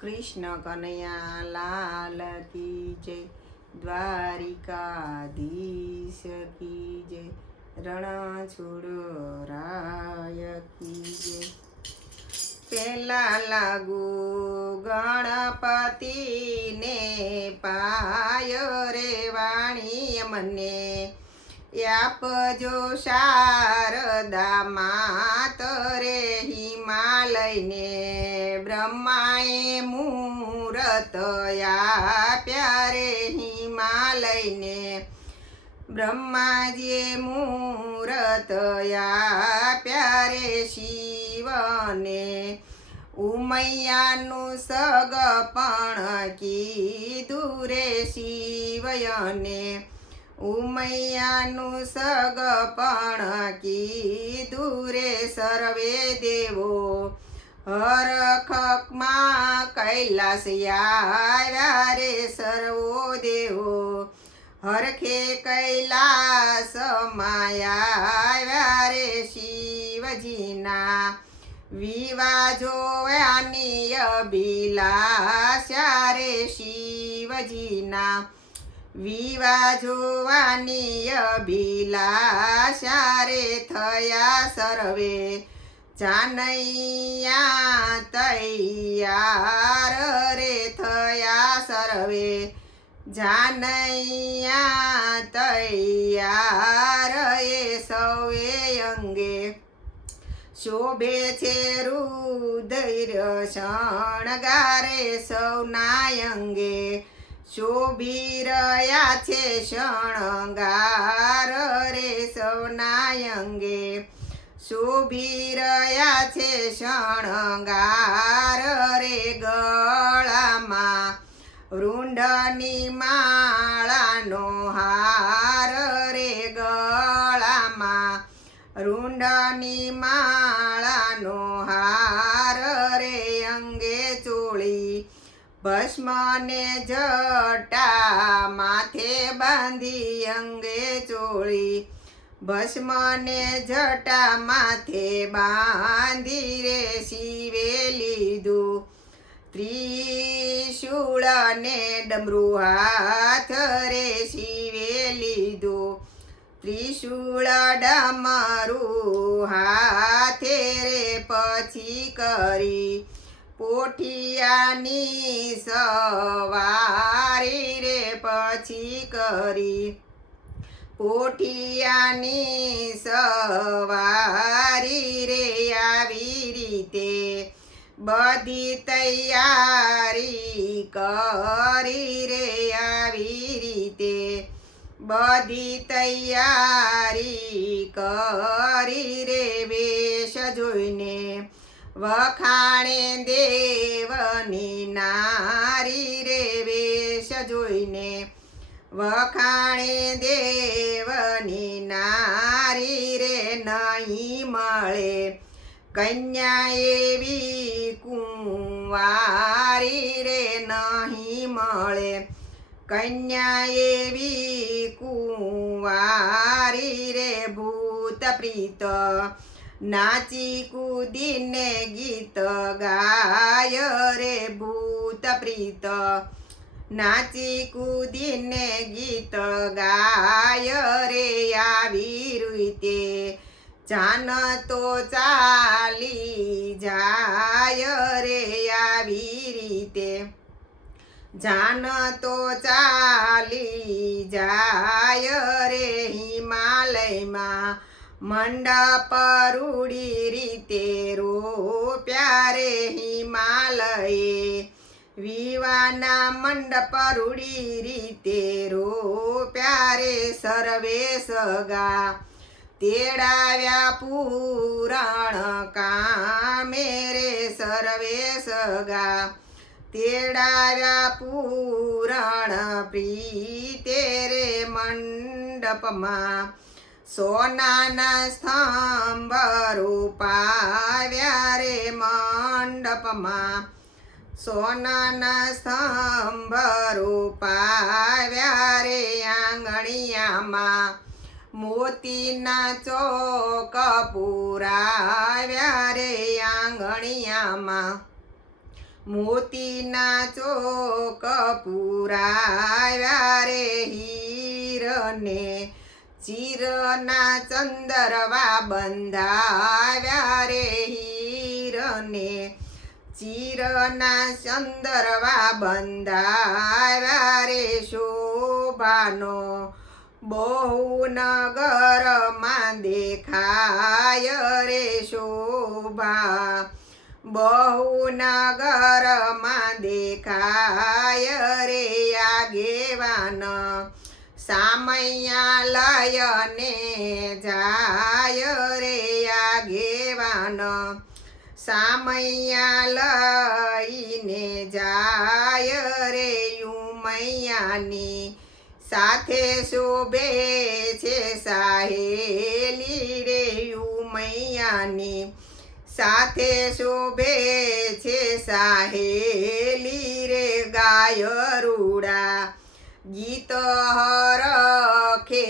कृष्ण कन्हैया लाल की जय, द्वारिकाधीश की जय, રણછોડરાય की जय। પેલા લાગુ ગણપતિને પાય રે વાણી મને, આપજો શારદા માત રે હિમાલયને, બ્રહ્માએ મૂરત આપ્યા રે હિમાલયને, બ્રહ્માજીએ મૂરત આપ્યા રે શિવને, ઉમૈયાનું સગપણ કીધું રે શિવયને, ઉમૈયાનું સગપણ કીધું રે સર્વે દેવો, હરખમાં કૈલાસ આવ્યા રે સર્વો દેવો, હરખે કૈલાસમાં આવ્યા રે શિવજીના, વિવાહ જોવાની અભિલાષા રે શિવજીના, વિવાહ જોવાની અભિલાષા રે થયા સર્વે, જાનૈયા તૈયાર રે થયા સર્વે, જાનૈયા તૈયાર એ સૌએ અંગે, શોભે છે રુદિર શણગારે સૌના અંગે, શોભી રહ્યા છે શણગાર રે સૌના અંગે, શોભી રહ્યા છે શણગાર રે ગળામાં, વૃંડની માળાનો હાર રે ગળામાં, વૃંડની માળાનો હાર રે અંગે ચોળી, ભસ્મને જટા માથે બાંધી અંગે ચોળી, ભસ્મને જટા માથે બાંધી રે શિવે લીધું, ત્રિશૂળ ને ડમરું હાથ રે શિવે લીધું, ત્રિશૂળ ડમરું હાથે રે પછી કરી, પોઠિયાની સવારી રે પછી કરી, પોઠિયાની સવારી રે આવી રીતે, બધી તૈયારી કરી રે આવી રીતે, બધી તૈયારી કરી રે વેશ જોઈને, વખાણે દેવની નારી રે વેશ જોઈને, વખાણે દેવની નારી રે નહીં મળે, કન્યા એવી કુંવારી રે નહીં મળે, કન્યા એવી કુંવારી રે ભૂત પ્રીત, નાચી કૂદીને ગીત ગાય રે ભૂત પ્રીત, નાચી કૂદીને ગીત ગાય રે આવી રીતે, જાન તો ચાલી જાય રે આવી રીતે, જાન તો ચાલી જાય રે હિમાલયમાં, મંડપ રૂડી રીતે રોપ્યા રે હિમાલયે, વિવાના મંડપ રૂડી રીતે રોપ્યા રે સર્વે સગા, તેડાવ્યા પુરાણ કામે રે સર્વે સગા, તેડાવ્યા પુરાણ પ્રીતે રે મંડપમાં, સોનાના સ્તંભ રૂપાવ્યા રે મંડપમાં, સોનાના સ્તંભ રૂપાવ્યા રે આંગણિયામાં, મોતીના ચોક પુરાવ્યા રે આંગણિયામાં, મોતીના ચોક પુરાવ્યા રે હીરને, ચીરના ચંદરવા બંધાવ્યા રે હીરને, ચીરના ચંદરવા બંધાવ્યા રે શોભાનો બહુ નગરમાં દેખાય રે શોભા, બહુ નગરમાં દેખાય રે આગેવાન, સામૈયા લયને જાય રે આગેવાન, સામૈયા લઈને જાય રે ઉમૈયાની સાથે શોભે છે સાહેલી રે ઉમૈયાની સાથે શોભે છે સાહેલી રે ગાયરુડા, ગીત હરખે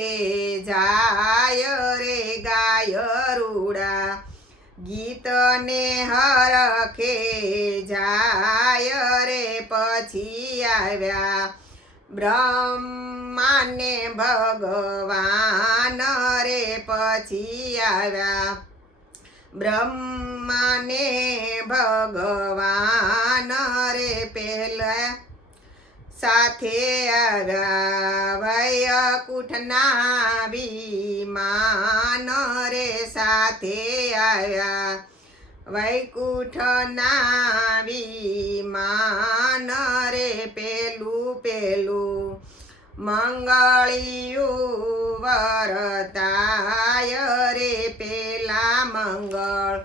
જાય રે ગાયરુડા, ગીતને હરખે જાય રે પછી આવ્યા બ્રહ્માને ભગવાન રે પછી આવ્યા બ્રહ્માને ભગવાન રે પહેલા સાથે આવ્યા વૈકુંઠના વિમાન રે સાથે આવ્યા વૈકુંઠના વિમાન રે પેલું પેલું મંગળિયું વરતાય રે પેલા મંગળ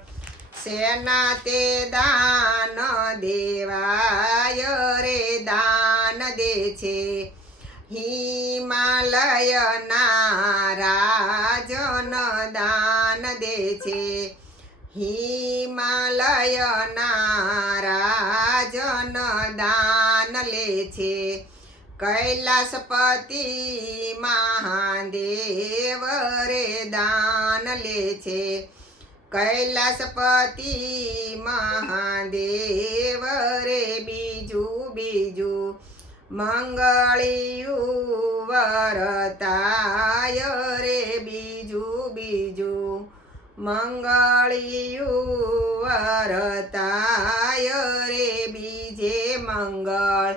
સેના તે દાન દેવાય રે દાન દે છે હિમાલયના રાજન દાન દે છે હિમાલયના રાજન દાન લે છે કૈલાસપતિ મહાદેવ રે દાન લે છે કૈલાસપતિ મહાદેવ રે બીજું બીજું મંગળિયું વરતાય રે બીજું બીજું મંગળિયું વરતાય રે બીજે મંગળ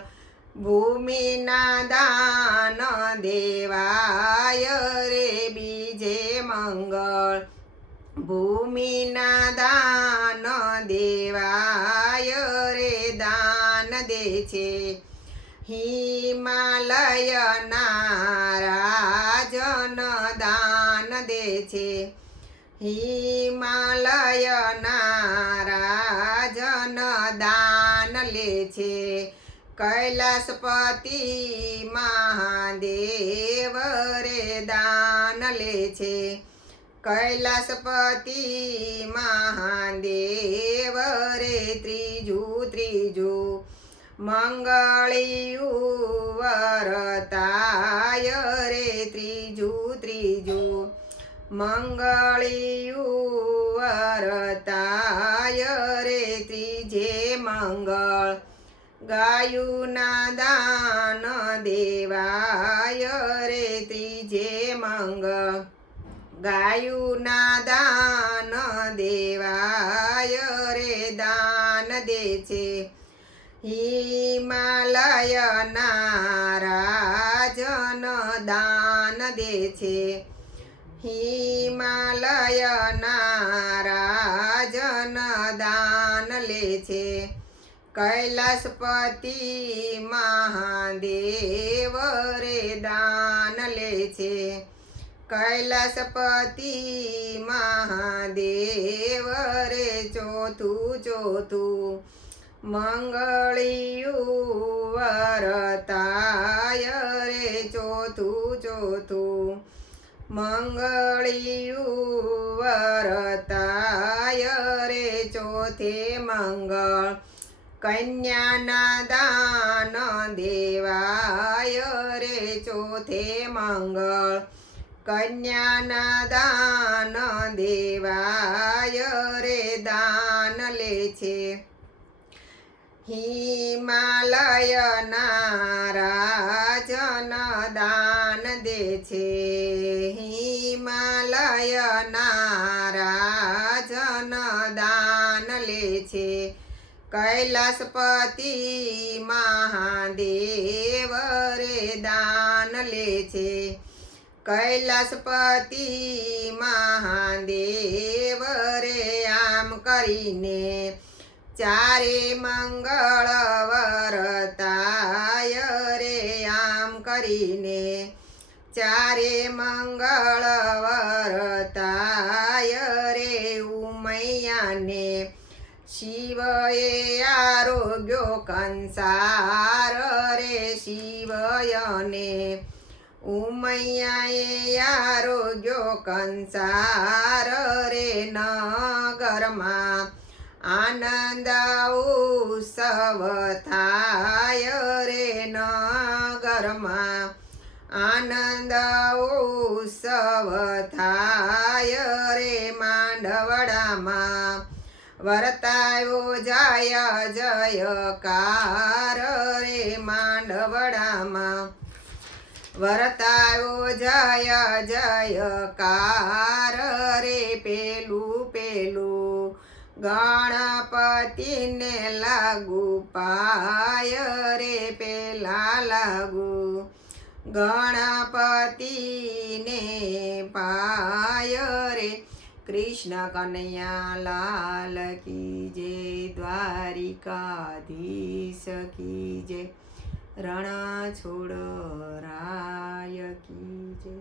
ભૂમિના દાન દેવાય રે બીજે મંગળ ભૂમિના દાન દેવાય રે દાન દે છે હિમાલયના રાજન દાન દે છે હિમાલયના રાજન દાન લે છે કૈલાસપતિ મહાદેવ રે દાન લે છે કૈલાસપતિ મહાદેવ રે ત્રીજું ત્રીજું મંગળિયું વરતાય રે ત્રીજું ત્રીજું મંગળિયું વરતાય રે ત્રીજે મંગળ ગાયુના દાન દેવાય રે ત્રીજે મંગળ ગાયુના દાન દેવાય રે દાન દે છે હિમાલયના રાજન દાન દે છે હિમાલયના રાજન દાન લે છે કૈલાસપતિ મહાદેવ રે દાન લે છે કૈલાસપતિ મહાદેવ રે ચોથું ચોથું મંગળિયું વરતાય રે ચોથું ચોથું મંગળિયું વરતાય રે ચોથે મંગળ કન્યાના દાન દેવાય રે ચોથે મંગળ કન્યાના દાન દેવાય રે દાન લે છે હિમાલયના રાજન દાન દે છે, હિમાલયના રાજન દાન લે છે, કૈલાસપતિ મહાદેવ રે દાન લે છે, કૈલાસપતિ મહાદેવ રે આમ કરીને ચારે મંગળ વરતાય રે આમ કરીને ચારે મંગળ વરતાય રે ઉમૈયાને શિવએ આરોગ્યો કંસાર રે શિવયને ઉમૈયાએ આરોગ્યો કંસાર રે નગરમાં આનંદ ઉત્સવ થાય રે નગરમાં આનંદ ઉત્સવ થાય રે માંડવડામાં વર્તાયો જય જયકાર રે માંડવડામાં વર્તાયો જય જયકાર રે પેલું પેલું ગણપતિને લાગુ પાય રે પેલા લાગુ ગણપતિને પાય રે કૃષ્ણ કનૈયા લાલ કી જય દ્વારિકાધીશ કી જય રણછોડ રાય કી જય।